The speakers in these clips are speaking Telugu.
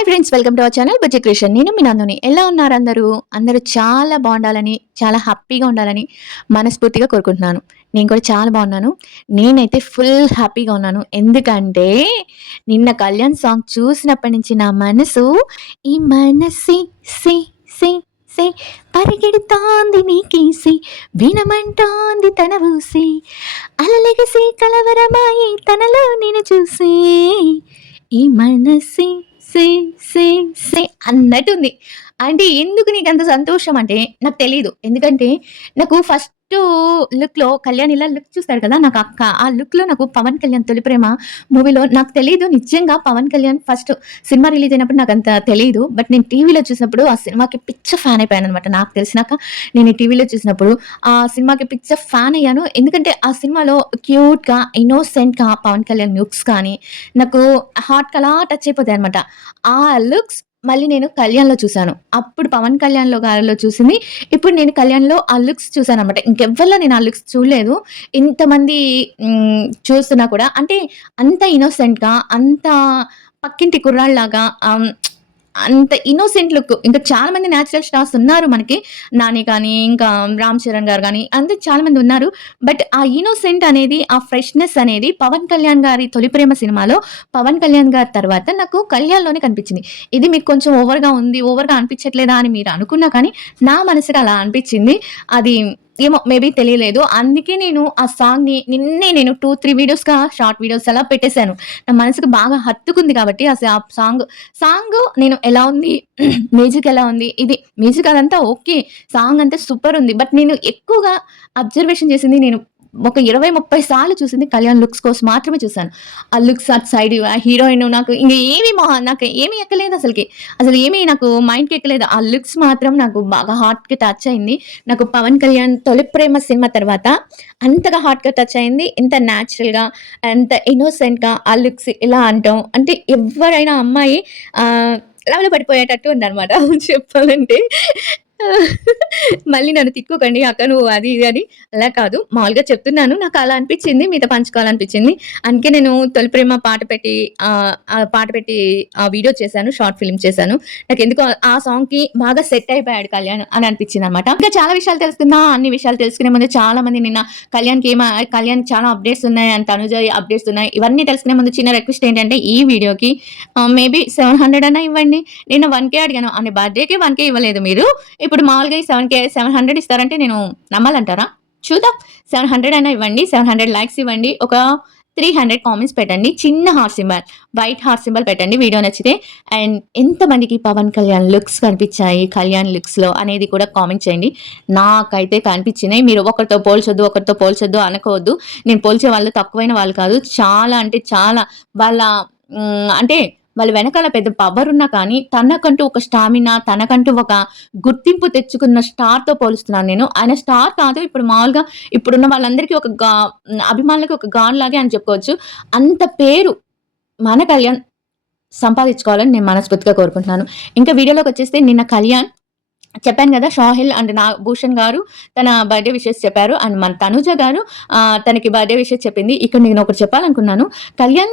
Hi friends, welcome to our channel Bujji creation. నేను మీ నందుని. ఎలా ఉన్నారు అందరూ? అందరూ చాలా బాగుండాలని, చాలా హ్యాపీగా ఉండాలని మనస్ఫూర్తిగా కోరుకుంటున్నాను. నేను కూడా చాలా బాగున్నాను. నేనైతే ఫుల్ హ్యాపీగా ఉన్నాను. ఎందుకంటే నిన్న కళ్యాణ్ సాంగ్ చూసినప్పటి నుంచి నా మనసు ఈ మనసి సి సి సి పరిగెడుతోంది నీకేసి వినమంటోంది తన ఊసి అలలెగసి కలవరమాయి తనలో నేను చూసి ఈ మనసి సే సే సే అన్నట్టుంది. అంటే ఎందుకు నీకంత సంతోషం అంటే నాకు తెలీదు. ఎందుకంటే నాకు ఫస్ట్ లుక్‌లో కళ్యాణ్ ఇలా లుక్ చూస్తాడు కదా! నాకు ఆ లుక్‌లో నాకు 'పవన్ కళ్యాణ్ తొలి ప్రేమ' మూవీలో నాకు తెలీదు నిజంగా 'Pavan Kalyan' first cinema release అయినప్పుడు నాకంత తెలీదు. బట్ నేను టీవీలో చూసినప్పుడు ఆ సినిమాకి పిచ్చ ఫ్యాన్ అయిపోయాననమాట. నాకు తెలిసినాక నేను టీవీలో చూసినప్పుడు ఆ సినిమాకి పిచ్చ ఫ్యాన్ అయ్యాను. ఎందుకంటే ఆ సినిమాలో క్యూట్‌గా, ఇన్నోసెంట్‌గా 'పవన్ కళ్యాణ్' లుక్స్ కానీ నాకు హార్ట్‌కి అలా టచ్ అయిపోతాయనమాట. ఆ లుక్స్ మళ్ళీ నేను 'కళ్యాణ్‌లో' చూసాను. అప్పుడు 'పవన్ కళ్యాణ్‌లో' గారిలో చూసింది. ఇప్పుడు నేను 'కళ్యాణ్‌లో' ఆ లుక్స్ చూసాననమాట. ఇంకెవ్వరిలో నేను ఆ లుక్స్ చూడలేదు. ఇంతమంది చూస్తున్నా కూడా అంటే అంత ఇన్నోసెంట్‌గా, అంత పక్కింటి కుర్రాడిలాగా అంత ఇన్నోసెంట్ లుక్. ఇంకా చాలా మంది నేచురల్ స్టార్స్ ఉన్నారు మనకి. 'నాని' కానీ, ఇంకా 'రామ్ చరణ్' గారు గానీ, అందరూ చాలా మంది ఉన్నారు. బట్ ఆ ఇన్నోసెంట్ అనేది, ఆ ఫ్రెష్‌నెస్ అనేది 'పవన్ కళ్యాణ్' గారి 'తొలి ప్రేమ' సినిమాలో 'పవన్ కళ్యాణ్' గారి తర్వాత నాకు 'కళ్యాణ్‌లోనే' కనిపించింది. ఇది మీకు కొంచెం ఓవర్‌గా ఉంది, ఓవర్‌గా అనిపించట్లేదా అని మీరు అనుకున్నా కానీ, నా మనసుకి అలా అనిపించింది. అది ఏమో మేబీ తెలియలేదు. అందుకే నేను ఆ సాంగ్‌ని నిన్నే నేను 2, 3 వీడియోస్‌గా షార్ట్ వీడియోస్ అలా పెట్టేసాను. నా మనసుకు బాగా హత్తుకుంది కాబట్టి ఆ సాంగ్ నేను ఎలా ఉంది? మ్యూజిక్ ఎలా ఉంది? ఇది మ్యూజిక్ అదంతా ఓకే. సాంగ్ అంతా సూపర్ ఉంది. బట్ నేను ఎక్కువగా అబ్జర్వేషన్ చేసింది నేను ఒక 20, 30 సార్లు చూసింది కళ్యాణ్ లుక్స్ కోసం మాత్రమే చూసాను. ఆ లుక్స్ అటు సైడ్ ఆ హీరోయిన్ నాకు ఇంక ఏమి నాకు ఏమి ఎక్కలేదు అసలకి. అసలు ఏమి నాకు మైండ్‌కి ఎక్కలేదు. ఆ లుక్స్ మాత్రం నాకు బాగా హార్ట్‌కి టచ్ అయింది. నాకు 'పవన్ కళ్యాణ్' 'తొలి ప్రేమ' సినిమా తర్వాత అంతగా హార్ట్‌గా టచ్ అయింది. ఇంత నేచురల్‌గా, అంత ఇన్నోసెంట్‌గా ఆ లుక్స్ ఇలా అంటాం. అంటే ఎవ్వరైనా అమ్మాయి లవ్‌లో పడిపోయేటట్టు ఉందనమాట చెప్పాలంటే. మళ్ళీ నన్ను తిట్టుకోకండి అక్క నువ్వు అది ఇది అని. అలా కాదు. మామూలుగా చెప్తున్నాను. నాకు అలా అనిపించింది. మీతో పంచుకోవాలనిపించింది. అందుకే నేను 'తొలి ప్రేమ' పాట పెట్టి ఆ పాట పెట్టి ఆ వీడియో చేశాను. షార్ట్ ఫిల్మ్ చేశాను. నాకెందుకో ఆ సాంగ్‌కి బాగా సెట్ అయిపోయాడు కళ్యాణ్ అని అనిపించిందనమాట. ఇంకా చాలా విషయాలు తెలుసుకుందాం. అన్ని విషయాలు తెలుసుకునే ముందు చాలా మంది నిన్న కళ్యాణ్‌కి చాలా అప్డేట్స్ ఉన్నాయి. అండ్ తనుజ అప్డేట్స్ ఉన్నాయి. ఇవన్నీ తెలుసుకునే ముందు చిన్న రిక్వెస్ట్ ఏంటంటే ఈ వీడియోకి మేబీ 700 అన్నా ఇవ్వండి. నిన్న 1,000 అడిగాను. అంటే బర్త్‌డే‌కి 1,000 ఇవ్వలేదు మీరు. ఇప్పుడు మామూలుగా ఈ 700 ఇస్తారంటే నేను నమ్మాలంటారా? చూద్దాం. 700 అయినా ఇవ్వండి. 700 లైక్స్ ఇవ్వండి. ఒక 300 కామెంట్స్ పెట్టండి. చిన్న heart symbol, white heart symbol పెట్టండి వీడియో నచ్చితే. అండ్ ఎంతమందికి పవన్ కళ్యాణ్ లుక్స్ కనిపించాయి, కళ్యాణ్ లుక్స్‌లో అనేది కూడా కామెంట్ చేయండి. నాకైతే కనిపించినాయి. మీరు ఒకరితో పోల్చొద్దు అనుకోవద్దు. నేను పోల్చే వాళ్ళు తక్కువైన వాళ్ళు కాదు. చాలా అంటే చాలా వాళ్ళ అంటే వాళ్ళ వెనకాల పెద్ద పవర్ ఉన్నా కానీ, తనకంటూ ఒక స్టామినా, తనకంటూ ఒక గుర్తింపు తెచ్చుకున్న స్టార్‌తో పోలుస్తున్నాను నేను. ఆయన స్టార్ కాదు. ఇప్పుడు మామూలుగా ఇప్పుడున్న వాళ్ళందరికీ అభిమానులకి ఒక గాడ్ లాగే అని చెప్పుకోవచ్చు. అంత పేరు మన కళ్యాణ్ సంపాదించుకోవాలని నేను మనస్ఫూర్తిగా కోరుకుంటున్నాను. ఇంకా వీడియోలోకొచ్చేస్తే నిన్న కళ్యాణ్ చెప్పాను గదా! 'షాహిల్' అండ్ భూషణ్ గారు తన బర్త్‌డే విషెస్ చెప్పారు. అండ్ మన తనుజ గారు తనకి బర్త్‌డే విషెస్ చెప్పింది. ఇక్కడ నేనొకటి చెప్పాలనుకున్నాను. కళ్యాణ్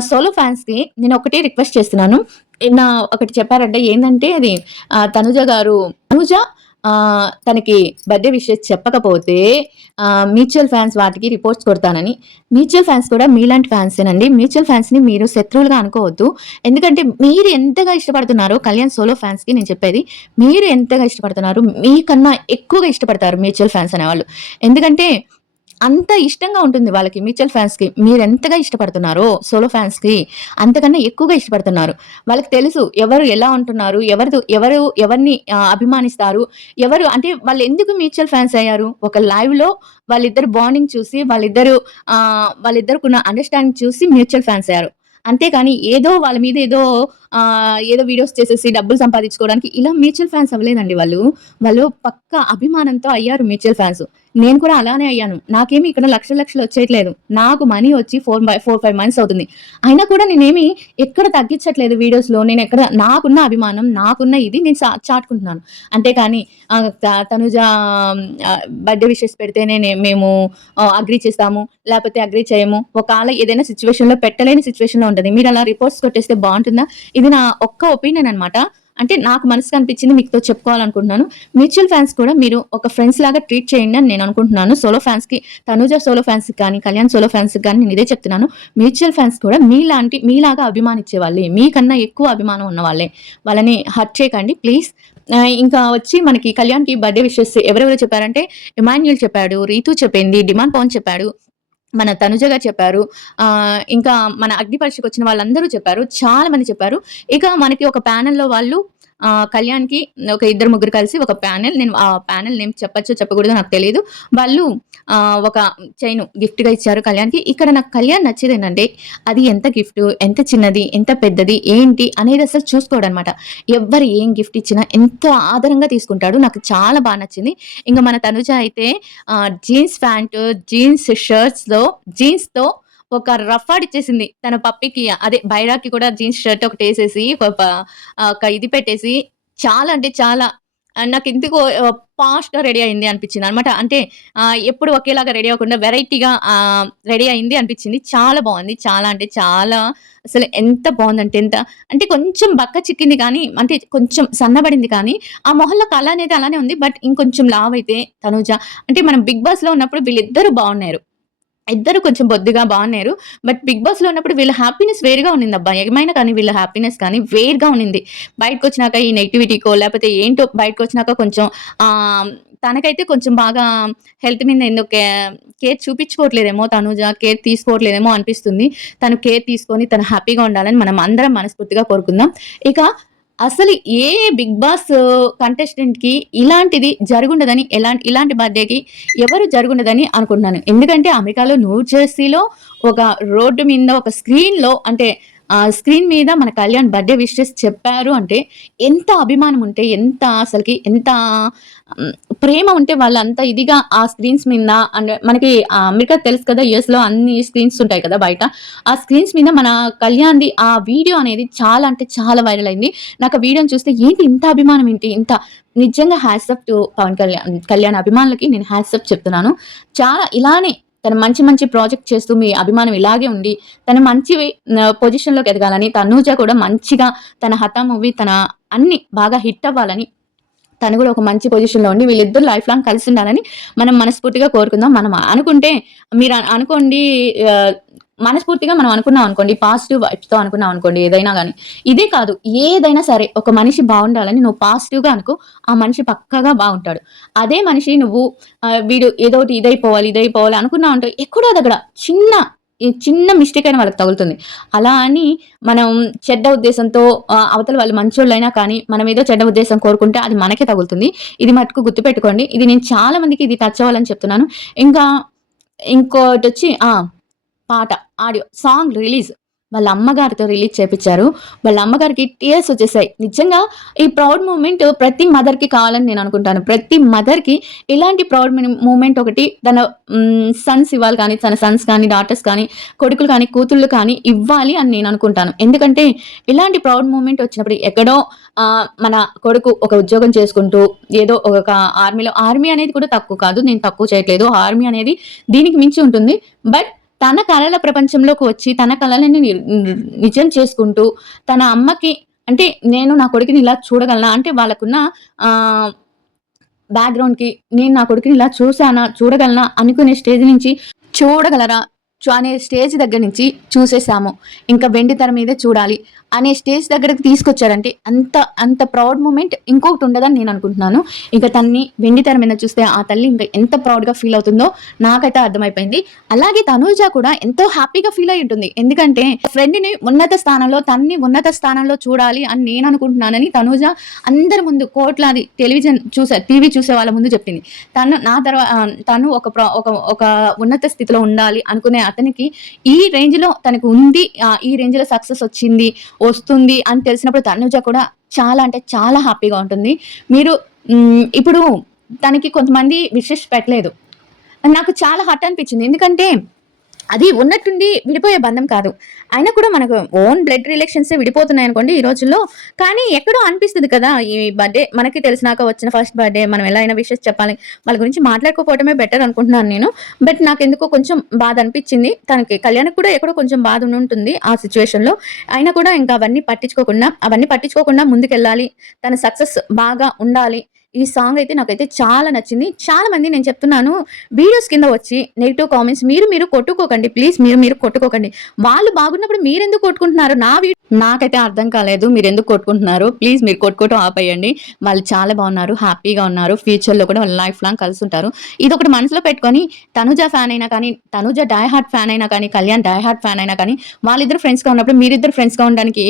సోలో ఫ్యాన్స్‌కి నేనొకటే రిక్వెస్ట్ చేస్తున్నాను. నిన్న ఒకటి చెప్పారంట ఏందంటే అది తనుజ తనకి బర్త్‌డే విషెస్ చెప్పకపోతే మ్యూచువల్ ఫ్యాన్స్ వాటికి రిపోర్ట్స్ కొడతానని. మ్యూచువల్ ఫ్యాన్స్ కూడా మీలాంటి ఫ్యాన్సేనండి. మ్యూచువల్ ఫ్యాన్స్‌ని మీరు శత్రువులుగా అనుకోవద్దు. ఎందుకంటే మీరు ఎంతగా ఇష్టపడుతున్నారో కళ్యాణ్ సోలో ఫ్యాన్స్‌కి నేను చెప్పేది. మీరు ఎంతగా ఇష్టపడుతున్నారు, మీకన్నా ఎక్కువగా ఇష్టపడతారు మ్యూచువల్ ఫ్యాన్స్ అనేవాళ్ళు. ఎందుకంటే అంత ఇష్టంగా ఉంటుంది వాళ్ళకి మ్యూచువల్ ఫ్యాన్స్‌కి. మీరెంతగా ఇష్టపడుతున్నారో సోలో ఫ్యాన్స్‌కి అంతకన్నా ఎక్కువగా ఇష్టపడుతున్నారు. వాళ్ళకి తెలుసు ఎవరు ఎలా ఉంటున్నారు, ఎవరిని అభిమానిస్తారు, అంటే వాళ్ళెందుకు మ్యూచువల్ ఫ్యాన్స్ అయ్యారు. ఒక లైవ్‌లో వాళ్ళిద్దరు బాండింగ్ చూసి, వాళ్ళిద్దరికున్న అండర్‌స్టాండింగ్ చూసి మ్యూచువల్ ఫ్యాన్స్ అయ్యారు. అంతేగాని ఏదో వాళ్ళ మీద ఏదో వీడియోస్ చేసేసి డబ్బులు సంపాదించుకోవడానికి ఇలా మ్యూచువల్ ఫ్యాన్స్ అవ్వలేదండి వాళ్ళు. వాళ్ళు పక్కా అభిమానంతో అయ్యారు మ్యూచువల్ ఫ్యాన్స్. నేను కూడా అలానే అయ్యాను. నాకేమి ఇక్కడ లక్షలు లక్షలు వచ్చేయట్లేదు. నాకు మనీ వచ్చి 4, 5 మంత్స్ అవుతుంది. అయినా కూడా నేనేమి ఎక్కడ తగ్గించట్లేదు వీడియోస్‌లో. నాకున్న అభిమానం, నాకున్న ఇది నేను చాటుకుంటున్నాను. అంతేకాని తనుజ బర్త్‌డే విషెస్ పెడితేనే మేము అగ్రీ చేస్తాము. లేకపోతే అగ్రీ చేయము. ఒకవేళ ఏదైనా సిట్యుయేషన్‌లో పెట్టలేని సిట్యుయేషన్‌లో ఉంటది. మీరలా రిపోర్ట్స్ కొట్టేస్తే బావుంటుందా? ఇది ఇది నా ఒక్క ఒపీనియన్ అనమాట. అంటే నాకు మనసుకు అనిపించింది మీతో చెప్పుకోవాలనుకుంటున్నాను. మ్యూచువల్ ఫ్యాన్స్ కూడా మీరు ఒక ఫ్రెండ్స్ లాగా ట్రీట్ చేయండి అని నేను అనుకుంటున్నాను. సోలో ఫ్యాన్స్‌కి, తనూజ సోలో ఫ్యాన్స్‌కి కానీ, కళ్యాణ్ సోలో ఫ్యాన్స్‌కి గానీ నేను ఇదే చెప్తున్నాను. మ్యూచువల్ ఫ్యాన్స్ కూడా మీలాగా అభిమానించే వాళ్ళే. మీకన్నా ఎక్కువ అభిమానం ఉన్నవాళ్ళే. వాళ్ళని హర్ట్ చేయకండి ప్లీజ్. ఇంకా వచ్చి మనకి కళ్యాణ్‌కి బర్త్‌డే విషెస్ ఎవరెవరో చెప్పారంటే, ఇమాన్యుయల్ చెప్పాడు, రీతు చెప్పింది, డిమాండ్ పవన్ చెప్పాడు, మన తనుజ గారు చెప్పారు. ఇంకా మన అగ్ని పరీక్షకొచ్చిన వాళ్ళందరూ చెప్పారు. చాలా మంది చెప్పారు. ఇక మనకి ఒక ప్యానెల్‌లో వాళ్ళు కళ్యాణ్‌కి ఒక ఇద్దరు, ముగ్గురు కలిసి ఒక ప్యానెల్, నేను ఆ ప్యానెల్ నేమ్ చెప్పచ్చో చెప్పకూడదో నాకు తెలీదు. వాళ్ళు ఒక చైను గిఫ్ట్‌గా ఇచ్చారు కళ్యాణ్‌కి. ఇక్కడ నాకు కళ్యాణ్ నచ్చేదేంటంటే, అది ఎంత గిఫ్టు, ఎంత చిన్నది, ఎంత పెద్దది, ఏంటి అనేది అసలు చూసుకోడనమాట. ఎవ్వరు ఏం గిఫ్ట్ ఇచ్చినా ఎంతో ఆదరంగా తీసుకుంటాడు. నాకు చాలా నచ్చింది. ఇంక మన తనుజ అయితే జీన్స్ ప్యాంటు, జీన్స్ జీన్స్‌తో ఒక రఫ్ ఆడిచ్చేసింది. తన పప్పికి అదే బైరాకి కూడా జీన్స్ షర్ట్ ఒకటేసేసి ఒక ఇది పెట్టేసి చాలా అంటే చాలా నాకెందుకో పాష్‌గా రెడీ అయింది అనిపించిందనమాట. అంటే ఎప్పుడు ఒకేలాగా రెడీ అవ్వకుండా వెరైటీగా రెడీ అయింది అనిపించింది. చాలా బావుంది. చాలా అంటే చాలా అసలు ఎంత బావుందంటే అంటే కొంచెం బక్క చిక్కింది కానీ, అంటే కొంచెం సన్నబడింది కానీ, ఆ మొహంలో కళ అనేది అలానే ఉంది. బట్ ఇంకొంచెం లావైతే తనూజ, అంటే మనం 'బిగ్ బాస్‌లో' ఉన్నప్పుడు వీళ్ళిద్దరూ బావున్నారు. ఇద్దరు కొంచెం బొద్దుగా బాగున్నారు. బట్ 'బిగ్ బాస్‌లో' ఉన్నప్పుడు వీళ్ళ హ్యాపీనెస్ వేరుగా ఉన్నిందబ్బా. ఏమైనా కానీ వీళ్ళ హ్యాపీనెస్ కానీ వేరుగా ఉన్నింది. బయటకొచ్చినాక ఈ నెగటివిటీకో లేపోతే ఏంటో బయటకొచ్చినాక కొంచెం ఆహ్, తనకైతే కొంచెం బాగా హెల్త్ మీద ఎందుకు కేర్ చూపించుకోవట్లేదేమో తనూజ, కేర్ తీసుకోవట్లేదేమో అనిపిస్తుంది. తను కేర్ తీసుకొని తను హ్యాపీగా ఉండాలని మనం అందరం మనస్ఫూర్తిగా కోరుకుందాం. ఇక అసలు ఏ 'బిగ్ బాస్' కంటెస్టెంట్‌కి ఇలాంటిది జరుగుండదని, ఇలాంటి బర్త్‌డేకి ఎవరు జరుగుండదని అనుకుంటున్నాను. ఎందుకంటే అమెరికాలో న్యూ జెర్సీలో ఒక రోడ్డు మీద ఒక స్క్రీన్‌లో, అంటే స్క్రీన్ మీద మన కళ్యాణ్ బర్త్‌డే విషెస్ చెప్పారు అంటే ఎంత అభిమానం ఉంటే, ఎంత అసలకి ఎంత హ్మ్, ప్రేమ ఉంటే వాళ్ళంత ఇదిగా ఆ స్క్రీన్స్ మీద, అండ్ మనకి అమెరికా తెలుసు కదా! యూఎస్‌లో అన్ని స్క్రీన్స్ ఉంటాయి కదా! బయట. ఆ స్క్రీన్స్ మీద మన కళ్యాణ్‌ది ఆ వీడియో అనేది చాలా అంటే చాలా వైరల్ అయింది. నాకు ఆ వీడియోని చూస్తే ఏంటి ఇంత అభిమానం ఏంటి? ఇంత నిజంగా hats off to Pavan Kalyan అభిమానులకి నేను హ్యాట్స్ ఆఫ్ చెప్తున్నాను. చాలా ఇలానే తను మంచి మంచి ప్రాజెక్ట్ చేస్తూ మీ అభిమానం ఇలాగే ఉండి, తను మంచి పొజిషన్‌లోకి ఎదగాలని, తనూజ కూడా మంచిగా తన 'హఠా' మూవీ తన అన్నీ బాగా హిట్ అవ్వాలని, తను కూడా ఒక మంచి పొజిషన్‌లో ఉండి వీళ్ళిద్దరూ లైఫ్ లాంగ్ కలిసి ఉండాలని మనం మనస్ఫూర్తిగా కోరుకుందాం. మనం అనుకుంటే మీరు అనుకోండి, ఆహ్, మనస్ఫూర్తిగా మనం అనుకున్నాం అనుకోండి, పాజిటివ్ వైబ్స్‌తో అనుకున్నాం అనుకోండి ఏదైనా గాని. ఇదే కాదు ఏదైనా సరే ఒక మనిషి బావుండాలని నువ్వు పాజిటివ్‌గా అనుకో, ఆ మనిషి పక్కాగా బావుంటాడు. అదే మనిషి నువ్వు వీడు ఏదోటి ఇదైపోవాలి అనుకున్నావంటే ఎక్కడో దగ్గర చిన్న మిస్టేక్ అయినా వాళ్ళకి తగులుతుంది. అలా అని మనం చెడ్డ ఉద్దేశంతో, అవతల వాళ్ళు మంచోళ్ళైనా కానీ, మనం ఏదో చెడ్డ ఉద్దేశం కోరుకుంటే అది మనకే తగులుతుంది. ఇది మట్టుకు గుర్తుపెట్టుకోండి. ఇది నేను చాలా మందికి ఇది టచ్ అవ్వాలని చెప్తున్నాను. ఇంకా ఇంకోటొచ్చి పాట, ఆడియో, సాంగ్ రిలీజ్ వాళ్ళ అమ్మగారితో రిలీజ్ చేపిచ్చారు. వాళ్ళ అమ్మగారికి టీయర్స్ వచ్చేసాయి. నిజంగా ఈ ప్రౌడ్ మూమెంట్ ప్రతి మదర్‌కి కావాలని నేను అనుకుంటాను. ప్రతి మదర్‌కి ఇలాంటి ప్రౌడ్ మూమెంట్ ఒకటి తన సన్స్ ఇవ్వాలి కానీ, తన సన్స్ కానీ, డాటర్స్ కానీ, కొడుకులు కానీ, కూతుళ్ళు కానీ ఇవ్వాలి అని నేను అనుకుంటాను. ఎందుకంటే ఇలాంటి ప్రౌడ్ మూమెంట్ వచ్చినప్పుడు ఎక్కడో మన కొడుకు ఒక ఉద్యోగం చేసుకుంటూ ఏదో ఒక ఆర్మీ అనేది కూడా తక్కువ కాదు. నేను తక్కువ చేయట్లేదు. ఆర్మీ అనేది దీనికి మించి ఉంటుంది. బట్ తన కలల ప్రపంచంలోకి వచ్చి, తన కలలని నిజం చేసుకుంటూ, తన అమ్మకి, అంటే నేను నా కొడుకుని ఇలా చూడగలనా? అంటే వాళ్ళకున్న ఆహ్, బ్యాక్‌గ్రౌండ్‌కి నేను నా కొడుకుని ఇలా చూడగలనా? అనుకునే స్టేజ్ నుంచి చూడగలరా? అనే స్టేజ్ దగ్గర నుంచి చూసేసాము. ఇంకా వెండి తెర మీదే చూడాలి అనే స్టేజ్ దగ్గరకి తీసుకొచ్చాడంటే అంత ప్రౌడ్ మూమెంట్ ఇంకొకటి ఉండదని నేను అనుకుంటున్నాను. ఇంక తనని వెండి తెర మీద చూస్తే ఆ తల్లి ఇంకా ఎంత ప్రౌడ్‌గా ఫీల్ అవుతుందో నాకైతే అర్థమైపోయింది. అలాగే తనూజ కూడా ఎంతో హ్యాపీగా ఫీల్ అయ్యి ఉంటుంది. ఎందుకంటే ఫ్రెండ్‌ని తనని ఉన్నత స్థానంలో చూడాలి అని నేను అనుకుంటున్నానని తనూజ అందరి ముందు కోట్లాది టీవీ చూసే వాళ్ళ ముందు చెప్పింది. తను ఒక ఉన్నత స్థితిలో ఉండాలి అనుకునే అతనికి ఈ రేంజ్‌లో తనకు ఉంది. ఈ రేంజ్‌లో సక్సెస్ వస్తుంది అని తెలిసినప్పుడు తనుజ కూడా చాలా అంటే చాలా హ్యాపీగా ఉంటుంది. మీరు ఇప్పుడు తనకి కొంతమంది విషెస్ పెట్టలేదు. నాకు చాలా హర్ట్ అనిపించింది. ఎందుకంటే అది ఉన్నట్టుండి విడిపోయే బంధం కాదు. అయినా కూడా మనకు ఓన్ బ్లడ్ రిలేషన్సే విడిపోతున్నాయనుకోండి ఈ రోజుల్లో. కానీ ఎక్కడో అనిపిస్తది కదా! ఈ బర్త్‌డే మనకి తెలిసినాక వచ్చిన ఫస్ట్ బర్త్‌డే మనం ఎలా అయినా విషెస్ చెప్పాలి. వాళ్ళ గురించి మాట్లాడుకోకపోవడమే బెటర్ అనుకుంటున్నాను నేను. బట్ నాకెందుకో కొంచెం బాధ అనిపిచ్చింది. తనకి కళ్యాణ్‌కి కూడా ఎక్కడో కొంచెం బాధ ఉండుంటుంది ఆ సిట్యుయేషన్‌లో. అయినా కూడా ఇంకా అవన్నీ పట్టించుకోకుండా ముందుకెళ్ళాలి. తన సక్సెస్ బాగా ఉండాలి. ఈ సాంగ్ అయితే నాకైతే చాలా నచ్చింది. చాలా మంది నేను చెప్తున్నాను వీడియోస్ కింద వచ్చి నెగెటివ్ కామెంట్స్ మీరు కొట్టుకోకండి. ప్లీజ్ మీరు కొట్టుకోకండి. వాళ్ళు బాగున్నప్పుడు మీరెందుకు కొట్టుకుంటున్నారు? నాకైతే అర్థం కాలేదు. మీరెందుకు కొట్టుకుంటున్నారో ప్లీజ్ మీరు కొట్టుకోవటం ఆపేయండి. వాళ్ళు చాలా బాగున్నారు. హ్యాపీగా ఉన్నారు. ఫ్యూచర్‌లో కూడా వాళ్ళు లైఫ్ లాంగ్ కలిసుంటారు. ఇదొకటి మనసులో పెట్టుకొని తనుజ ఫ్యాన్ అయినా కానీ, తనుజ డై హార్ట్ ఫ్యాన్ అయినా కానీ, కళ్యాణ్ డై హార్ట్ ఫ్యాన్ అయినా కానీ, వాళ్ళిద్దరు ఫ్రెండ్స్‌గా ఉన్నప్పుడు మీరిద్దరు ఫ్రెండ్స్‌గా ఉండడానికి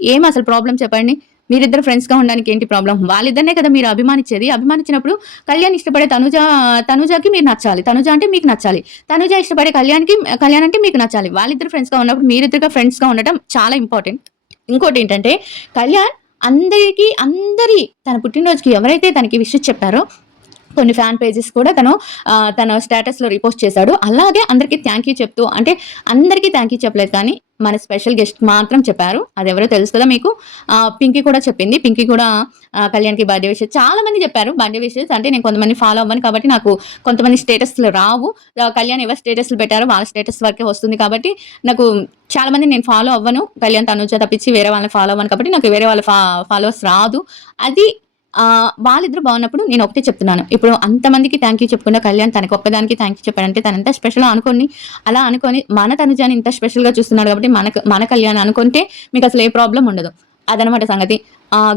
ఏమి అసలు ప్రాబ్లమ్ చెప్పండి? మీరిద్దరు ఫ్రెండ్స్‌గా ఉండడానికి ఏంటి ప్రాబ్లమ్? వాళ్ళిద్దరినే కదా మీరు అభిమానించేది. అభిమానించినప్పుడు కళ్యాణ్ ఇష్టపడే తనుజకి మీరు నచ్చాలి. తనుజ అంటే మీకు నచ్చాలి. తనుజ ఇష్టపడే కళ్యాణ్ అంటే మీకు నచ్చాలి. వాళ్ళిద్దరు ఫ్రెండ్స్‌గా ఉన్నప్పుడు మీరిద్దరుగా ఫ్రెండ్స్‌గా ఉండటం చాలా ఇంపార్టెంట్. ఇంకోటేంటంటే కళ్యాణ్ అందరి తన పుట్టినరోజుకి ఎవరైతే తనకి విషెస్ చెప్పారో కొన్ని ఫ్యాన్ పేజెస్ కూడా తన స్టేటస్‌లో రీపోస్ట్ చేశాడు. అలాగే అందరికి థాంక్ యూ చెప్తూ అంటే అందరికి థాంక్ యూ చెప్పలేదు కానీ మన స్పెషల్ గెస్ట్ మాత్రం చెప్పారు. అదెవరో తెలుసు కదా మీకు. పింకీ కూడా చెప్పింది. పింకీ కూడా కళ్యాణ్‌కి బర్త్‌డే విషెస్ చాలా మంది చెప్పారు. బర్త్‌డే విషెస్ అంటే నేను కొంతమంది ఫాలో అవ్వను కాబట్టి నాకు కొంతమంది స్టేటస్‌లు రావు. కళ్యాణ్ ఎవరు స్టేటస్‌లు పెట్టారో వాళ్ళ స్టేటస్ వరకే వస్తుంది కాబట్టి నాకు చాలా మందిని నేను ఫాలో అవ్వను. కళ్యాణ్, తనుజ తప్పించి వేరే వాళ్ళని ఫాలో అవ్వను కాబట్టి నాకు వేరే వాళ్ళ ఫాలోవర్స్ రాదు. అది వాళ్ళిద్దరూ బాగున్నప్పుడు నేను ఒకటే చెప్తున్నాను. ఇప్పుడు అంతమందికి థాంక్ యూ చెప్పకుండా కళ్యాణ్ తనకొక్కదానికి థాంక్ యూ చెప్పాడంటే తనెంత స్పెషలో అలా అనుకోని మన తనుజని ఇంత స్పెషల్‌గా చూస్తున్నాడు కాబట్టి మన కళ్యాణ్ అనుకుంటే మీకసలు ఏ ప్రాబ్లమ్ ఉండదు. అదనమాట సంగతి.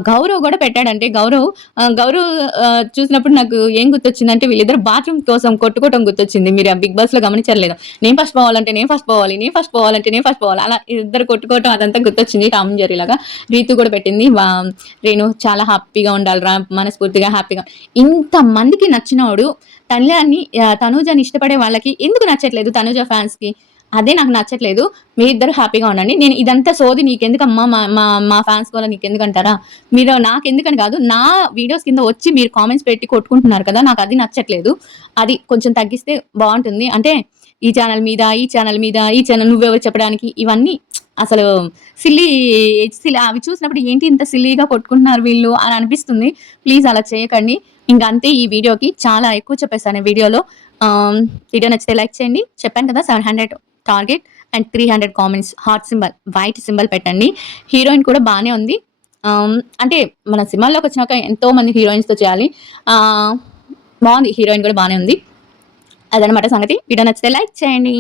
గౌరవ్ గూడా పెట్టాడంటే గౌరవ్ చూసినప్పుడు నాకు ఏం గుర్తొచ్చిందంటే వీళ్ళిద్దరు బాత్రూమ్ కోసం కొట్టుకోవటం గుర్తొచ్చింది. మీరు ఆ 'బిగ్ బాస్‌లో' గమనించారో లేదో. నేను ఫస్ట్ పోవాలంటే నేను ఫస్ట్ పోవాలి. నేను ఫస్ట్ పోవాలంటే నేను ఫస్ట్ పోవాలి. అలా ఇద్దరు కొట్టుకోవటం అదంతా గుర్తొచ్చింది. టామ్ అండ్ జెర్రీ లాగా. రీతు కూడా పెట్టింది. రేణు చాలా హ్యాపీగా ఉండాలిరా మనస్ఫూర్తిగా హ్యాపీగా. ఇంతమందికి నచ్చినోడు తనూజని ఇష్టపడే వాళ్ళకి ఎందుకు నచ్చట్లేదు తనూజ ఫ్యాన్స్‌కి? అదే నాకు నచ్చట్లేదు. మీ ఇద్దరు హ్యాపీగా ఉండండి. నేను ఇదంతా సోది నీకెందుకమ్మా మా మా మా ఫ్యాన్స్ గోల నీకెందుకంటారా? మీరు నాకెందుకని కాదు, నా వీడియోస్ కింద వచ్చి మీరు కామెంట్స్ పెట్టి కొట్టుకుంటున్నారు కదా! నాకది నచ్చట్లేదు. అది కొంచెం తగ్గిస్తే బావుంటుంది. అంటే ఈ ఛానెల్ మీద, ఈ ఛానెల్ నువ్వెవరు చెప్పడానికి ఇవన్నీ అసలు సిల్లీ అవి చూసినప్పుడు ఏంటి ఇంత సిల్లీగా కొట్టుకుంటున్నారు వీళ్ళు అని అనిపిస్తుంది. ప్లీజ్ అలా చేయకండి. ఇంక అంతే ఈ వీడియోకి. చాలా ఎక్కువ చెప్పేసాను ఈ వీడియోలో. వీడియో నచ్చితే లైక్ చేయండి. చెప్పాను కదా 700 target and 300 comments heart symbol white symbol పెట్టండి. హీరోయిన్ కూడా బానే ఉంది. అంటే మన సినిమాల్లోకి వచ్చినాక ఎంతో మంది హీరోయిన్స్‌తో చేయాలి. బావుంది హీరోయిన్ కూడా బానే ఉంది. అదనమాట సంగతి. వీడియో నచ్చితే లైక్ చేయండి.